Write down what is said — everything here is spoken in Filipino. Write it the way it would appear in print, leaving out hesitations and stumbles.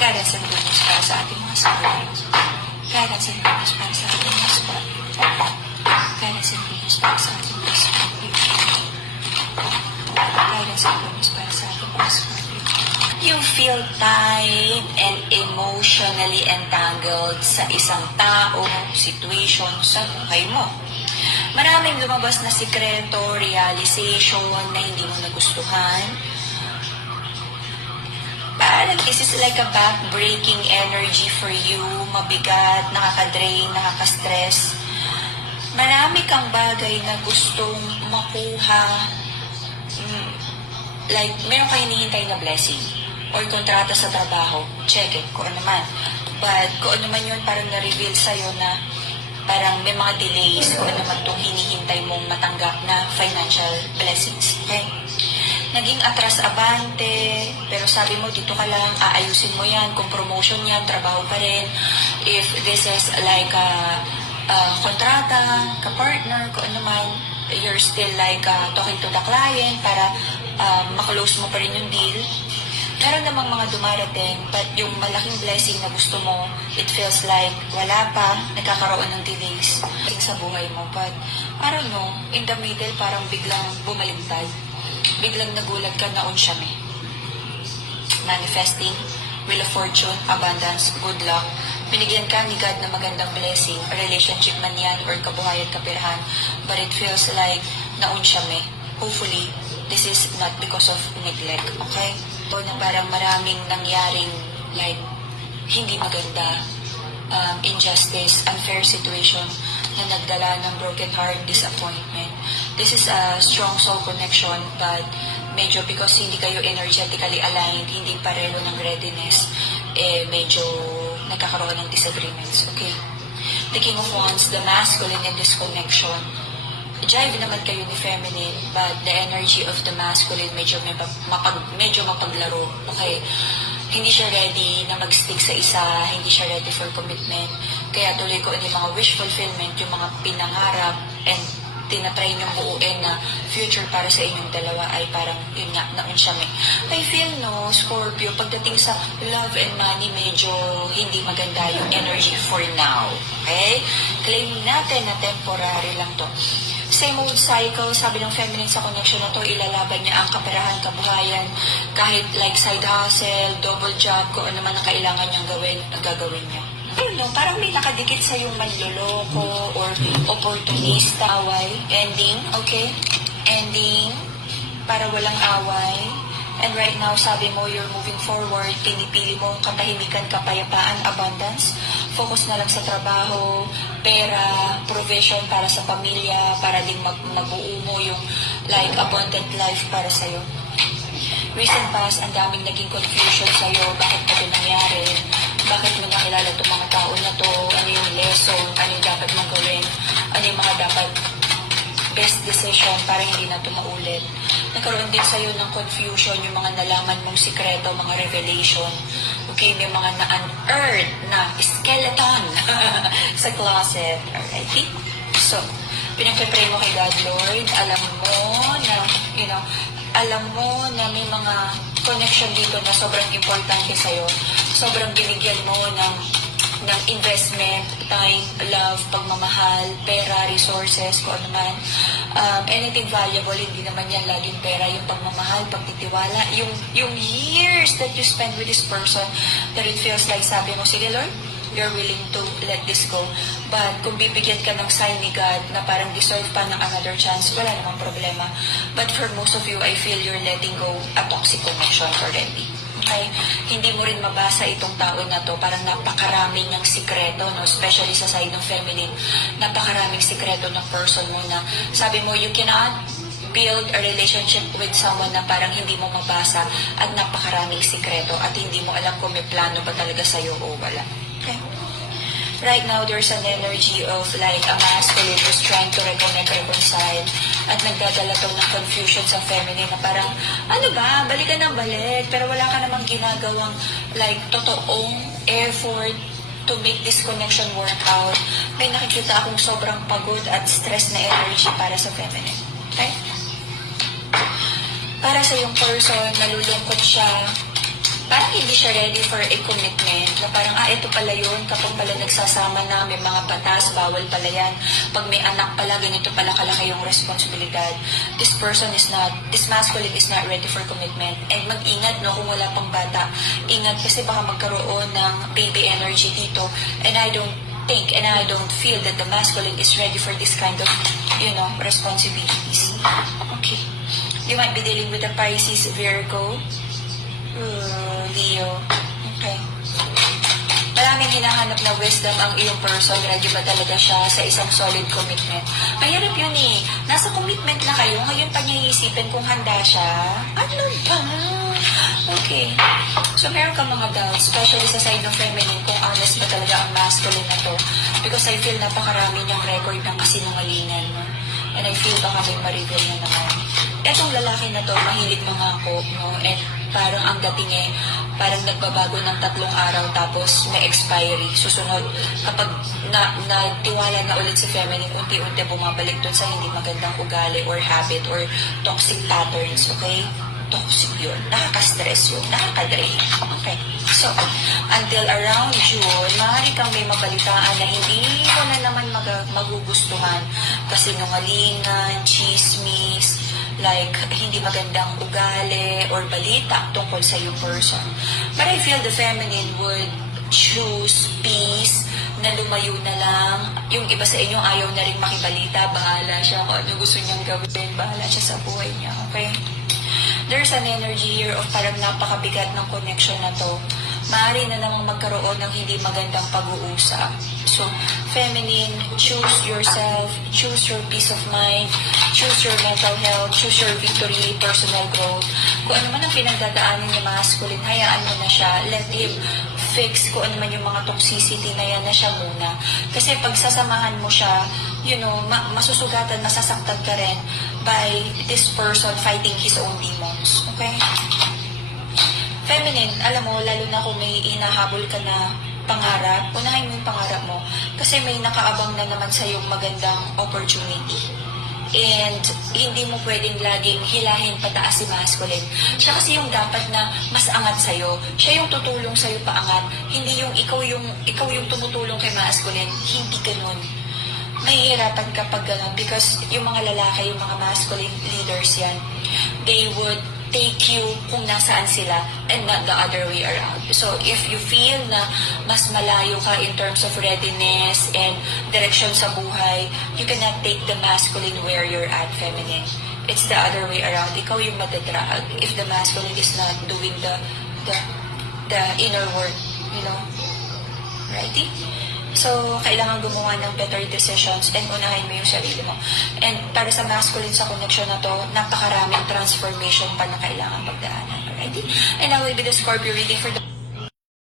Guidance and goodness para sa ating mga spirits. Guidance and goodness para sa ating mga spirits. Guidance and goodness para sa ating mga spirits. Guidance and goodness para sa ating mga spirits. You feel tied and emotionally entangled sa isang tao, situation sa buhay mo. Maraming lumabas na sikreto, realization na hindi mo nagustuhan. Parang this is like a back-breaking energy for you, mabigat, nakaka-drain, nakaka-stress. Marami kang bagay na gustong makuha, like meron kayo hinihintay na blessing or kontrata sa trabaho, check it, kung ano man. But kung ano man yun, parang na-reveal sa'yo na parang may mga delays kung ano man itong hinihintay mong matanggap na financial blessings. Okay? Naging atras-abante, pero sabi mo, dito ka lang, aayusin mo yan, kung promotion yan, trabaho pa rin. If this is like a kontrata, ka-partner, kung ano man, you're still like talking to the client para maklose mo pa rin yung deal. Meron namang mga dumarating, but yung malaking blessing na gusto mo, it feels like wala pa, nagkakaroon ng delays sa buhay mo. But, I don't know, in the middle, parang biglang bumalintad. Biglang nagulat ka na unsyame. Manifesting, Wheel of Fortune, abundance, good luck. Binigyan ka ni God na magandang blessing, relationship man yan, or kabuhayan, kapirahan, but it feels like naunsyame. Hopefully, this is not because of neglect, okay? O na parang maraming nangyaring like hindi maganda, injustice, unfair situation na nagdala ng broken heart, disappointment. This is a strong soul connection, but medyo because hindi kayo energetically aligned, hindi pareho ng readiness, medyo nagkakaroon ng disagreements, okay? The King of Wands, the masculine in this connection, jive naman kayo ni feminine, but the energy of the masculine medyo mapaglaro. Okay? Hindi siya ready na mag-stick sa isa, hindi siya ready for commitment. Kaya tuloy ko yung mga wish fulfillment, yung mga pinangarap, and tinatry niyong buuin na future para sa inyong dalawa ay parang yun nga, naunsyame. I feel no, Scorpio, pagdating sa love and money, medyo hindi maganda yung energy for now. Okay? Claim natin na temporary lang to. Same old cycle, sabi ng feminine sa connection na to, ilalaban niya ang kaperahan, kabuhayan, kahit like side hustle, double job, kung ano man ang kailangan niyang gawin, gagawin niya. Ayun lang, parang may nakadikit sa yung manloloko or opportunista, away, ending, okay? Ending, para walang away. And right now, sabi mo, you're moving forward, pinipili mo katahimikan, kapayapaan, abundance. Focus na lang sa trabaho, pera, provision para sa pamilya, para din mabuo mo yung like abundant life para sa'yo. Recent past, ang daming naging confusion sa'yo, bakit pa ito nangyari, bakit mo nakilala itong mga tao na to, ano yung lesson, ano yung dapat mong gawin, ano yung mga dapat best decision para hindi na ito maulit. Nagkaroon din sa'yo ng confusion, yung mga nalaman mong sikreto, mga revelation. Okay, may mga na-unearth na skeleton sa closet. Alright? So, pinagpipray mo kay God, Lord, alam mo na, alam mo na may mga connection dito na sobrang importante sa'yo. Sobrang binigyan mo ng investment, time, love, pagmamahal, pera, resources, kung ano man. Anything valuable, hindi naman yan laging pera, yung pagmamahal, pagtitiwala, yung years that you spend with this person, that it feels like sabi mo, sige Lord, you're willing to let this go. But kung bibigyan ka ng sign ni God na parang deserve pa ng another chance, wala namang problema. But for most of you, I feel you're letting go a toxic connection already. Okay? Hindi mo rin mabasa itong tao na to, parang napakaraming ng sikreto, no? Especially sa side ng feminine, napakaraming sikreto ng person mo na sabi mo, you cannot build a relationship with someone na parang hindi mo mabasa at napakaraming sikreto at hindi mo alam kung may plano ba talaga sa'yo o wala. Okay? Right now, there's an energy of like a masculine who's trying to reconnect, reconcile, at nagdadala to ng confusion sa feminine na parang, ano ba, balik ka ng balik, pero wala ka namang ginagawang like totoong effort to make this connection work out. May nakikita akong sobrang pagod at stress na energy para sa feminine. Okay? Para sa yung person, nalulungkot siya, parang hindi siya ready for a commitment. Na parang, ito pala yun. Kapag pala nagsasama na, may mga batas, bawal pala yan. Pag may anak pala, ganito pala kalaki yung responsibilidad. This masculine is not ready for commitment. And mag-ingat, no, kung wala pang bata. Ingat kasi baka magkaroon ng baby energy dito. And I don't think and I don't feel that the masculine is ready for this kind of, responsibilities. Okay. You might be dealing with a Pisces, Virgo, Leo. Okay. Maraming hinahanap na wisdom ang iyong person. Ready ba talaga siya sa isang solid commitment? Mahirap yun eh. Nasa commitment na kayo. Ngayon pa niya iisipin kung handa siya. Ano ba? Okay. So, meron ka mga doubts, especially sa side ng feminine, kung honest ba talaga ang masculine na to. Because I feel napakarami niyang record ng kasinungalingan. No? And I feel baka may ma-reveal na naman. Etong lalaki na to, mahilig mangako, no? And parang ang dating parang nagbabago ng 3 araw tapos may expiry. Susunod, kapag natiwala na ulit sa feminine, unti-unti bumabalik dun sa hindi magandang ugali or habit or toxic patterns, okay? Toxic yun. Nakaka-stress yun. Nakaka-drain. Okay. So, until around June, maaari kang may mabalitaan na hindi mo na naman magugustuhan. Kasinungalingan, chismis, like hindi magandang ugali or balita tungkol sa yung person. But I feel the feminine would choose peace, na lumayo na lang. Yung iba sa inyo ayaw na rin makibalita, bahala siya kung ano gusto niyang gawin, bahala siya sa buhay niya, okay? There's an energy here of parang napakabigat ng connection na to. Maaari na namang magkaroon ng hindi magandang pag-uusap. So, feminine, choose yourself, choose your peace of mind, choose your mental health, choose your victory, personal growth. Kung ano man ang pinagdadaanan ni masculine, hayaan mo na siya. Let him fix kung ano man yung mga toxicity na yan na siya muna. Kasi pag sasamahan mo siya, masusugatan, masasaktan ka rin by this person fighting his own demons. Okay? Feminine, alam mo, lalo na kung may hinahabol ka na pangarap, unahin mo yung pangarap mo. Kasi may nakaabang na naman sa yung magandang opportunity. And hindi mo pwedeng laging hilahin pataas si masculine. Siya kasi yung dapat na mas angat sa'yo. Siya yung tutulong sa'yo paangat. Hindi yung ikaw yung tumutulong kay masculine. Hindi ganun. Mahihirapan kapag ganun because yung mga lalaki, yung mga masculine leaders yan, they would take you kung nasaan sila and not the other way around. So, if you feel na mas malayo ka in terms of readiness and direction sa buhay, you cannot take the masculine where you're at, feminine. It's the other way around. Ikaw yung madadrag if the masculine is not doing the inner work, Righty? So, kailangan gumawa ng better decisions and unahin mo yung sarili mo. And para sa masculine sa connection na to, napakaraming transformation pa na kailangan pagdaanan. Alrighty? And now will be the Scorpio reading for the